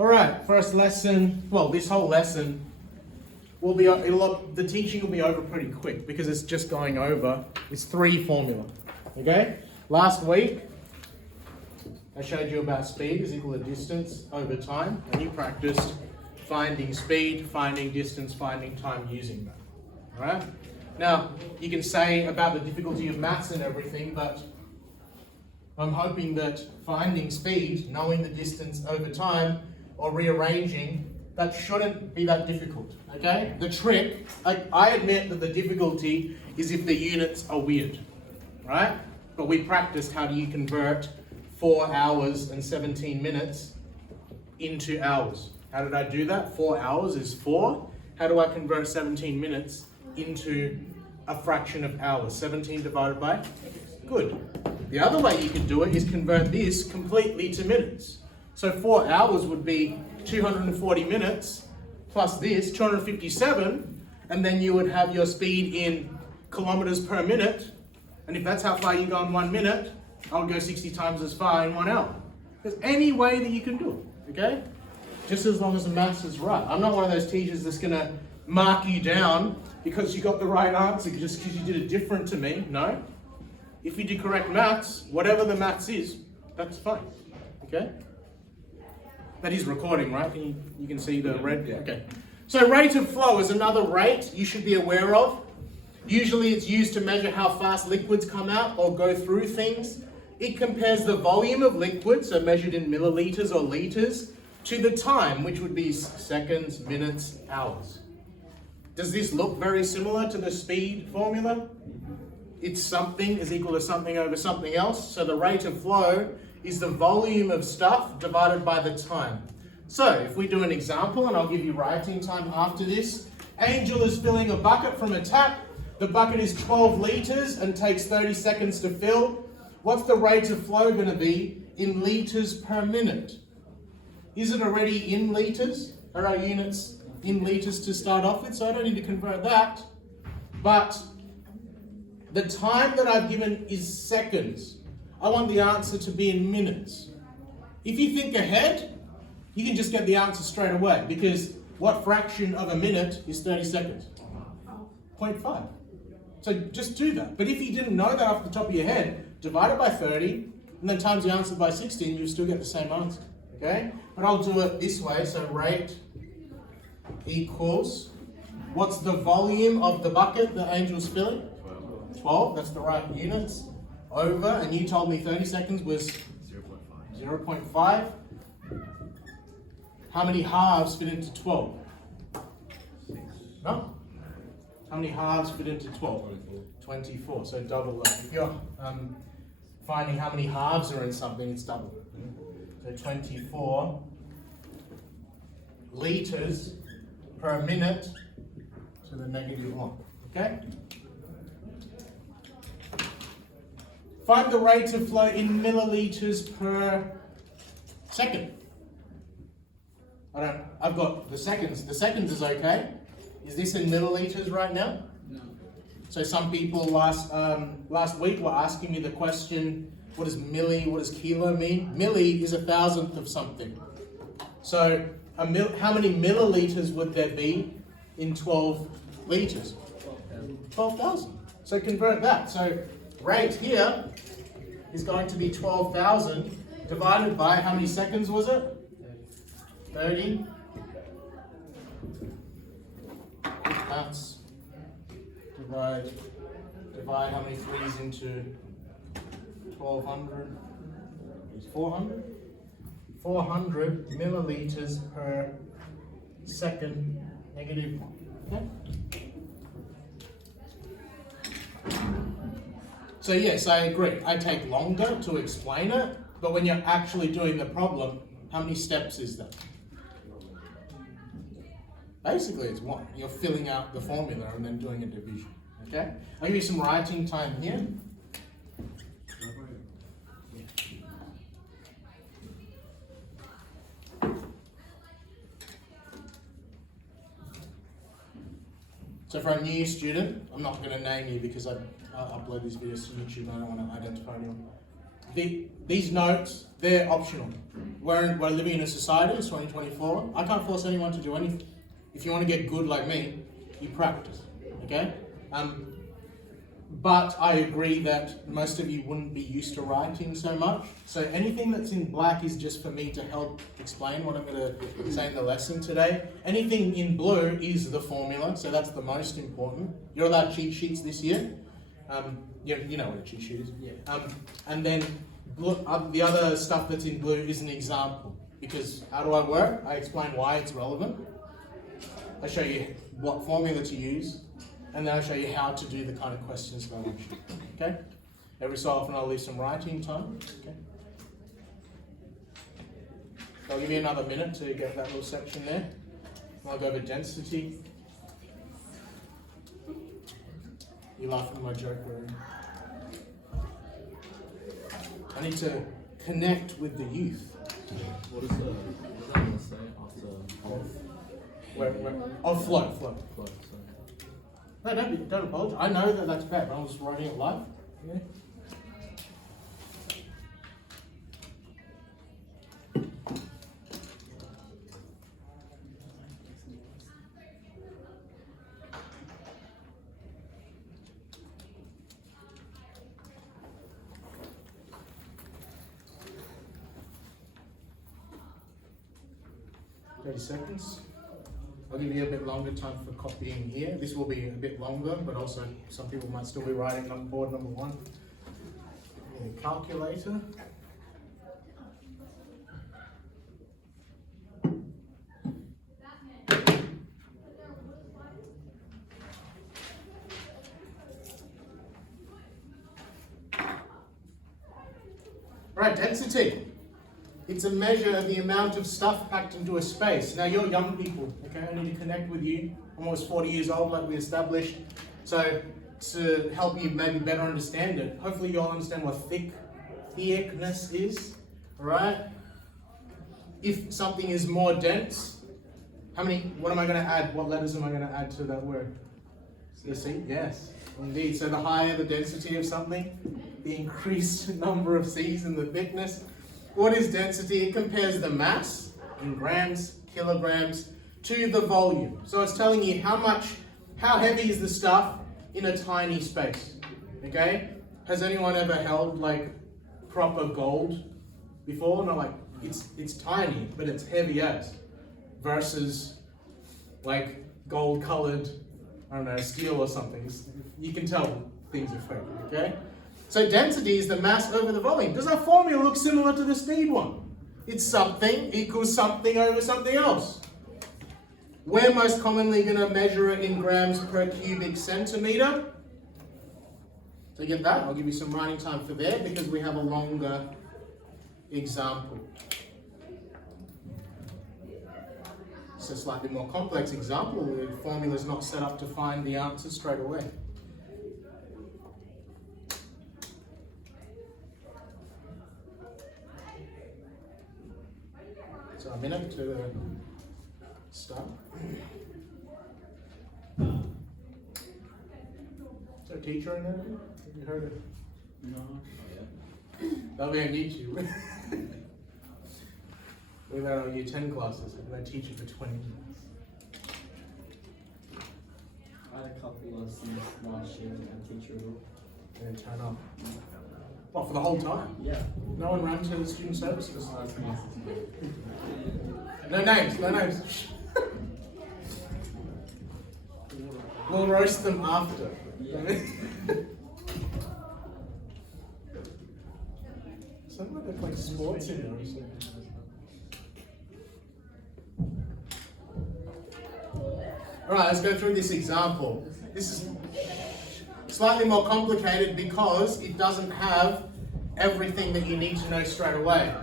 All right, first lesson, well, this whole lesson will be, the teaching will be over pretty quick because it's just going over, it's 3 formula, okay? Last week, I showed you about speed is equal to distance over time, and you practiced finding speed, finding distance, finding time using that, all right? Now, you can say about the difficulty of maths and everything, but I'm hoping that finding speed, knowing the distance over time, or rearranging, that shouldn't be that difficult, okay? The trick, I admit that the difficulty is if the units are weird, right? But we practiced how do you convert 4 hours and 17 minutes into hours. How did I do that? 4 hours is 4. How do I convert 17 minutes into a fraction of hours? 17 divided by? Good. The other way you could do it is convert this completely to minutes. So 4 hours would be 240 minutes plus this, 257, and then you would have your speed in kilometers per minute. And if that's how far you go in 1 minute, I'll go 60 times as far in 1 hour. There's any way that you can do it, okay? Just as long as the maths is right. I'm not one of those teachers that's gonna mark you down because you got the right answer just because you did it different to me. No. If you do correct maths, whatever the maths is, that's fine, okay? That is recording, right? You can see the red? Yeah. Okay. So rate of flow is another rate you should be aware of. Usually it's used to measure how fast liquids come out or go through things. It compares the volume of liquid, so measured in milliliters or liters, to the time, which would be seconds, minutes, hours. Does this look very similar to the speed formula? It's something is equal to something over something else. So the rate of flow is the volume of stuff divided by the time. So if we do an example, and I'll give you writing time after this, Angel is filling a bucket from a tap. The bucket is 12 liters and takes 30 seconds to fill. What's the rate of flow going to be in liters per minute? Is it already in liters? Are our units in liters to start off with? So I don't need to convert that. But the time that I've given is seconds. I want the answer to be in minutes. If you think ahead, you can just get the answer straight away, because what fraction of a minute is 30 seconds? 0.5. So just do that. But if you didn't know that off the top of your head, divide it by 30, and then times the answer by 16, you'll still get the same answer, okay? But I'll do it this way, so rate equals, what's the volume of the bucket that Angel's filling? 12, that's the right units, over, and you told me 30 seconds was 0.5. How many halves fit into 12? No? How many halves fit into 12? 24, so double that. If you're finding how many halves are in something, it's double. So 24 liters per minute to the -1, okay? Find the rate of flow in milliliters per second. I've got the seconds. The seconds is okay. Is this in milliliters right now? No. So some people last week were asking me the question, what does milli, what does kilo mean? Milli is 1,000th of something. So how many milliliters would there be in 12 liters? 12,000. So convert that. So rate here is going to be 12,000 divided by how many seconds was it? 30. That's divide how many 3's into 1,200? 400? 400 milliliters per second -1. Okay? So yes, I agree. I take longer to explain it, but when you're actually doing the problem, how many steps is that? Basically, it's 1. You're filling out the formula and then doing a division. Okay? I'll give you some writing time here. So for a new student, I'm not going to name you because I upload these videos to YouTube and I don't want to identify anyone. these notes, they're optional. We're living in a society, it's 2024. I can't force anyone to do anything. If you want to get good like me, you practice, okay? But I agree that most of you wouldn't be used to writing so much. So anything that's in black is just for me to help explain what I'm going to say in the lesson today. Anything in blue is the formula, so that's the most important. You're allowed cheat sheets this year. You know what a cheat sheet is. Yeah. And then the other stuff that's in blue is an example. Because how do I work? I explain why it's relevant. I show you what formula to use. And then I'll show you how to do the kind of questions that I want you to do, okay? Every so often I'll leave some writing time, okay? So I'll give you another minute to get that little section there. I'll go over density. You laugh at my joke, Rory. I need to connect with the youth. What is that going to say after off? Float. No, don't apologize. I know that that's bad, but I was writing it live. Yeah. Seconds. I'll give you a bit longer time for copying here. This will be a bit longer, but also some people might still be writing on board number 1. Give me a calculator. Right, density. It's a measure of the amount of stuff packed into a space. Now you're young people, okay? I need to connect with you. I'm almost 40 years old, like we established. So to help you maybe better understand it, hopefully you'll understand what thickness is, all right? If something is more dense, what am I going to add? What letters am I going to add to that word? The C? Yes, indeed. So the higher the density of something, the increased number of C's in the thickness. What is density? It compares the mass in grams, kilograms, to the volume. So it's telling you how heavy is the stuff in a tiny space, okay? Has anyone ever held like proper gold before? No, like it's tiny, but it's heavy as, versus like gold colored, I don't know, steel or something. You can tell things are fake, okay? So density is the mass over the volume. Does our formula look similar to the speed one? It's something equals something over something else. We're most commonly going to measure it in grams per cubic centimeter. So you get that? I'll give you some writing time for there because we have a longer example. It's a slightly more complex example. The formula is not set up to find the answer straight away. So a minute to start. Is there a teacher in there? Have you heard it? No. That'll be on YouTube. We've had our Year 10 classes and they teach it for 20 minutes. I had a couple lessons last year and teacher will. And then turn up. What, for the whole time? Yeah. No one ran to the student services? No names. We'll roast them after. Yeah. Sounds like they're playing sports in there or something. Alright, let's go through this example. This is slightly more complicated because it doesn't have everything that you need to know straight away.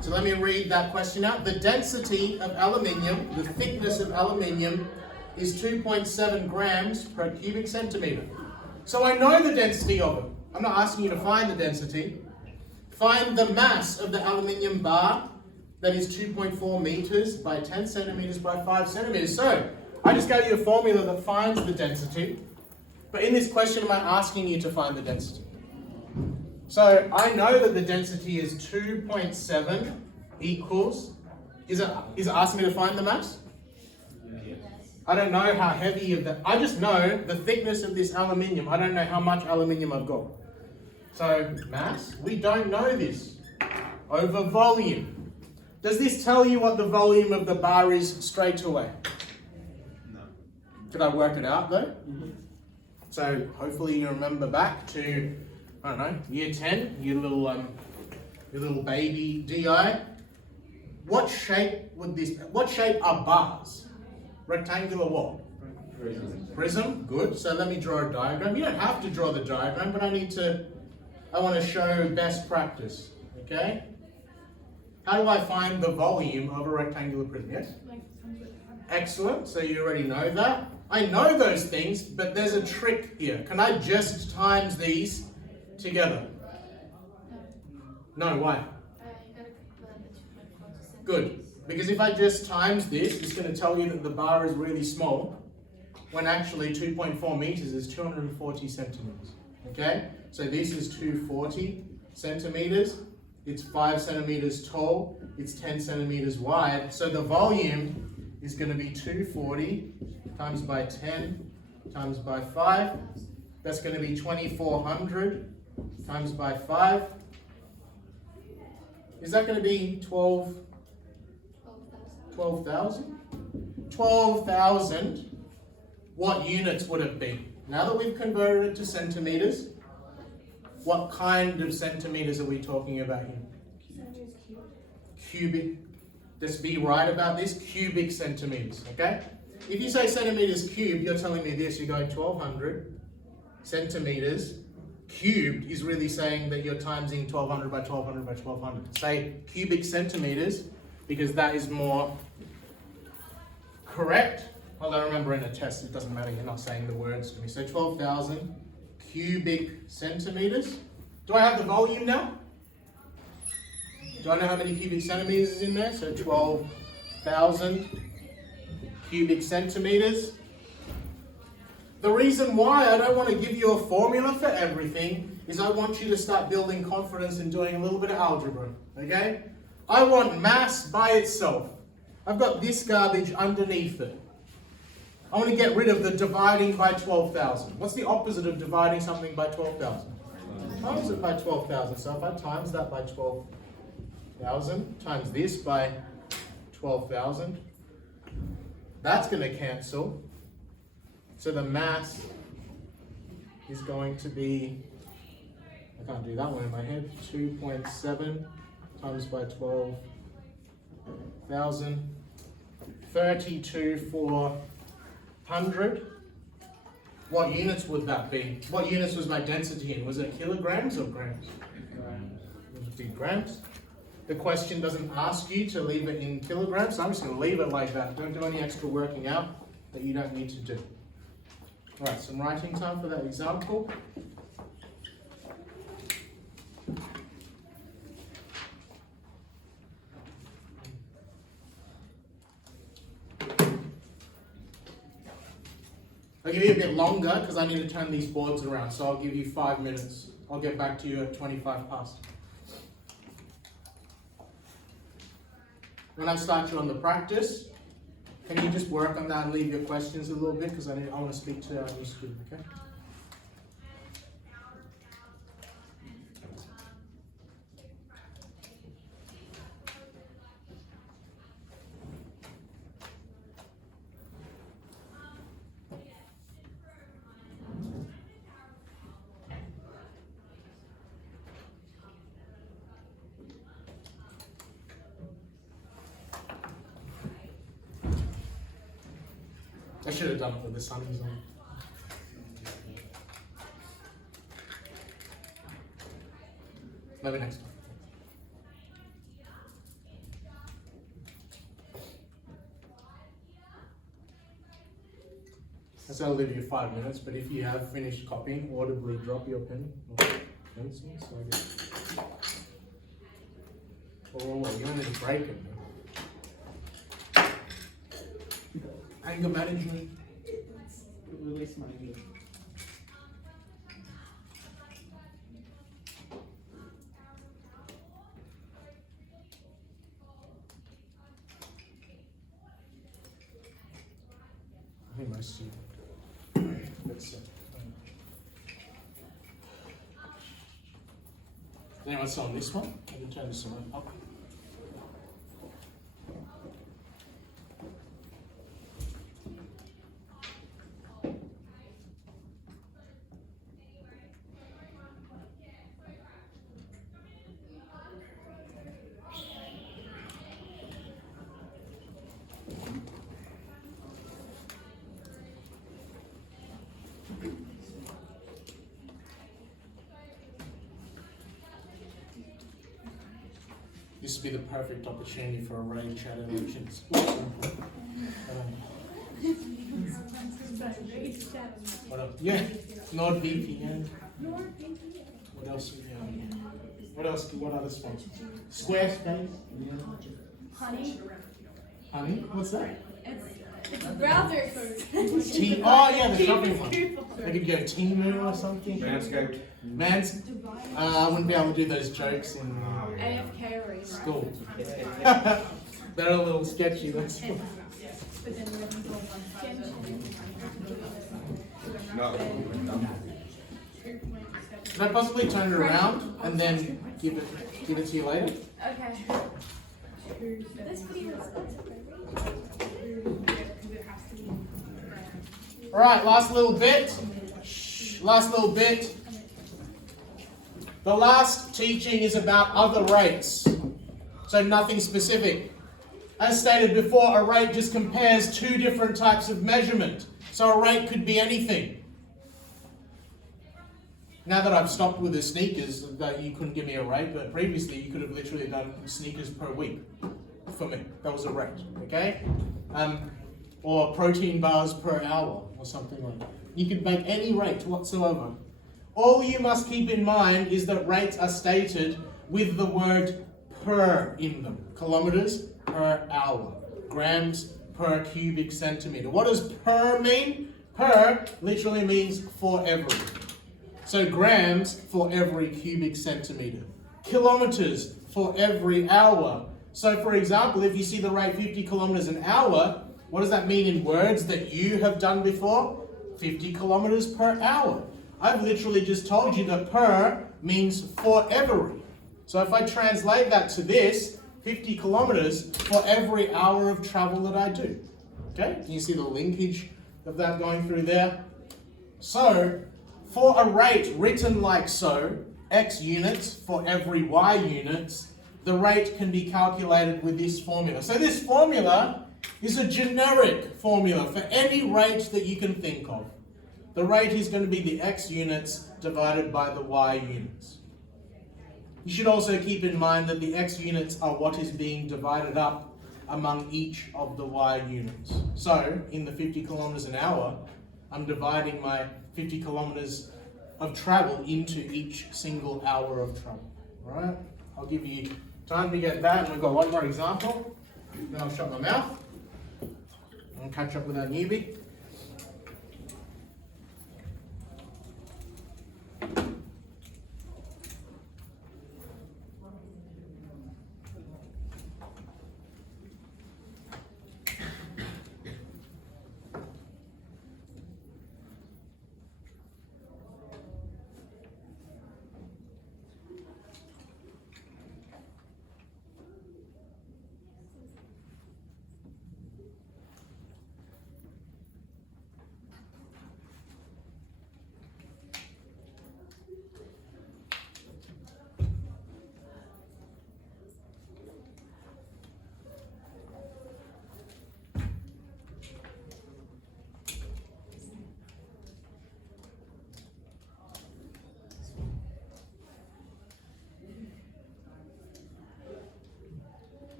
So let me read that question out. The density of aluminium, the thickness of aluminium, is 2.7 grams per cubic centimeter. So I know the density of it. I'm not asking you to find the density. Find the mass of the aluminium bar, that is 2.4 meters by 10 centimeters by 5 centimeters. So I just gave you a formula that finds the density. But in this question, am I asking you to find the density? So I know that the density is 2.7 equals, is it asking me to find the mass? I don't know how heavy of that, I just know the thickness of this aluminium. I don't know how much aluminium I've got. So mass, we don't know this. Over volume. Does this tell you what the volume of the bar is straight away? No. Did I work it out though? So hopefully you remember back to, I don't know, year 10, your little baby DI. What shape are bars? Rectangular what? Prism, good. So let me draw a diagram. You don't have to draw the diagram, but I want to show best practice, okay? How do I find the volume of a rectangular prism? Yes? Excellent, so you already know that. I know those things, but there's a trick here. Can I just times these together? No, why? Good, because if I just times this, it's going to tell you that the bar is really small, when actually 2.4 meters is 240 centimeters, okay? So this is 240 centimeters, it's 5 centimeters tall, it's 10 centimeters wide, so the volume is going to be 240 times by 10 times by 5, that's going to be 2400 times by 5, is that going to be 12,000? 12,000, what units would it be? Now that we've converted it to centimeters, what kind of centimeters are we talking about here? Cubic. Just be right about this, cubic centimeters, okay? If you say centimeters cubed, you're telling me this, you're going 1200 centimeters cubed is really saying that you're timesing 1200 by 1200 by 1200. Say cubic centimeters, because that is more correct. Although remember in a test, it doesn't matter, you're not saying the words to me. So 12,000 cubic centimeters. Do I have the volume now? Do I know how many cubic centimeters is in there? So 12,000 cubic centimeters. The reason why I don't want to give you a formula for everything is I want you to start building confidence in doing a little bit of algebra, okay? I want mass by itself. I've got this garbage underneath it. I want to get rid of the dividing by 12,000. What's the opposite of dividing something by 12,000? Times it by 12,000. So if I times that by 12,000, times this by 12,000, that's going to cancel. So the mass is going to be, I can't do that one in my head, 2.7 times by 12,000, 32,400. What units would that be? What units was my density in? Was it kilograms or grams? It would be grams. The question doesn't ask you to leave it in kilograms, so I'm just going to leave it like that. Don't do any extra working out that you don't need to do. Alright, some writing time for that example. I'll give you a bit longer because I need to turn these boards around, so I'll give you 5 minutes. I'll get back to you at 25 past. When I start you on the practice, can you just work on that and leave your questions a little bit because I want to speak to our new student, okay? I should have done it with the sun on. Maybe next time. So I'll leave you 5 minutes, but if you have finished copying, audibly drop your pen or pencil. So I guess. Oh, you don't need to break it. Anger management. Release my anger. think most of you. Let's anyone saw on this one? I can turn this one up. This would be the perfect opportunity for a rate chat elections. What else? Yeah, NordVPN. What else? What else? What other sponsors? Squarespace. Honey. Honey? What's that? It's a browser code. Oh yeah, the shopping one. They could go Temu or something. Manscaped. I wouldn't be able to do those jokes in AFK or school. They're a little sketchy. That's all. No. Can I possibly turn it around and then give it to you later? Okay. This video is All right, last little bit. Last little bit. The last teaching is about other rates, so nothing specific. As stated before, a rate just compares two different types of measurement. So a rate could be anything. Now that I've stopped with the sneakers, that you couldn't give me a rate, but previously you could have literally done sneakers per week for me. That was a rate, okay? Or protein bars per hour or something like that. You could make any rate whatsoever. All you must keep in mind is that rates are stated with the word per in them. Kilometers per hour. Grams per cubic centimeter. What does per mean? Per literally means for every. So grams for every cubic centimeter. Kilometers for every hour. So for example, if you see the rate 50 kilometers an hour, what does that mean in words that you have done before? 50 kilometers per hour. I've literally just told you that per means for every. So if I translate that to this, 50 kilometers for every hour of travel that I do. Okay, can you see the linkage of that going through there? So, for a rate written like so, x units for every y units, the rate can be calculated with this formula. So this formula is a generic formula for any rate that you can think of. The rate is going to be the x units divided by the y units. You should also keep in mind that the x units are what is being divided up among each of the y units. So, in the 50 kilometers an hour, I'm dividing my 50 kilometers of travel into each single hour of travel. Alright? I'll give you time to get that, and we've got one more example. Then I'll shut my mouth and catch up with our newbie.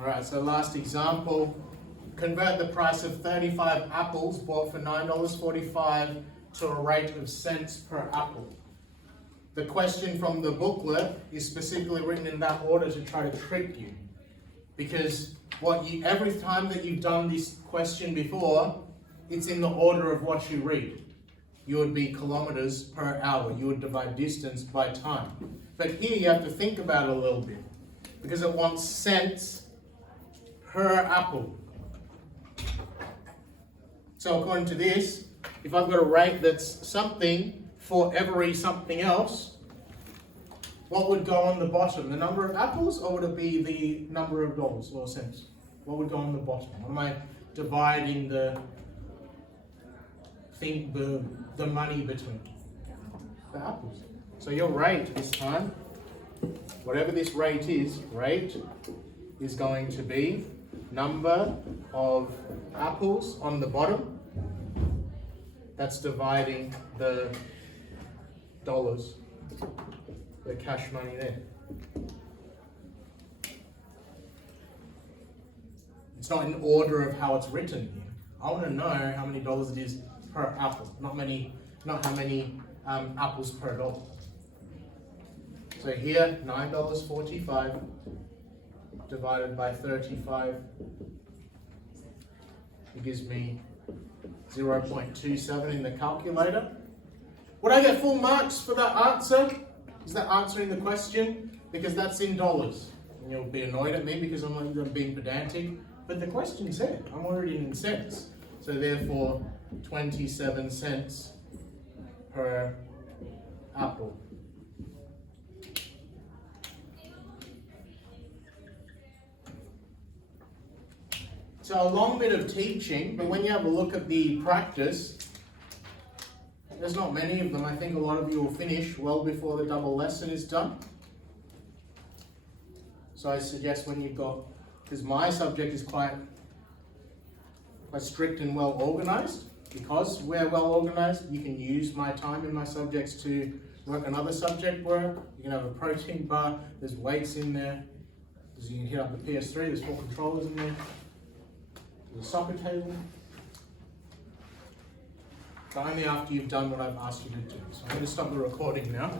Alright, so last example. Convert the price of 35 apples bought for $9.45 to a rate of cents per apple. the question from the booklet is specifically written in that order to try to trick you. Because every time that you've done this question before, it's in the order of what you read. You would be kilometers per hour. You would divide distance by time. But here you have to think about it a little bit, because it wants cents per apple. So according to this, if I've got a rate that's something for every something else, what would go on the bottom? The number of apples, or would it be the number of dollars or cents? What would go on the bottom? What am I dividing the money between? The apples. So your rate this time, whatever this rate is going to be number of apples on the bottom. That's dividing the dollars, the cash money there. It's not in order of how it's written here. I want to know how many dollars it is per apple, not how many apples per dollar. So here, $9.45 divided by 35, it gives me 0.27 in the calculator. Would I get full marks for that answer? Is that answering the question? Because that's in dollars. And you'll be annoyed at me because I'm being pedantic. But the question said, I'm already in cents. So therefore, 27 cents per apple. So a long bit of teaching, but when you have a look at the practice, there's not many of them. I think a lot of you will finish well before the double lesson is done. So I suggest when you've got, because my subject is quite strict and well organized, because we're well organized, you can use my time in my subjects to work on other subject work. You can have a protein bar, there's weights in there, you can hit up the PS3, there's 4 controllers in there. The soccer table, but only after you've done what I've asked you to do. So I'm going to stop the recording now.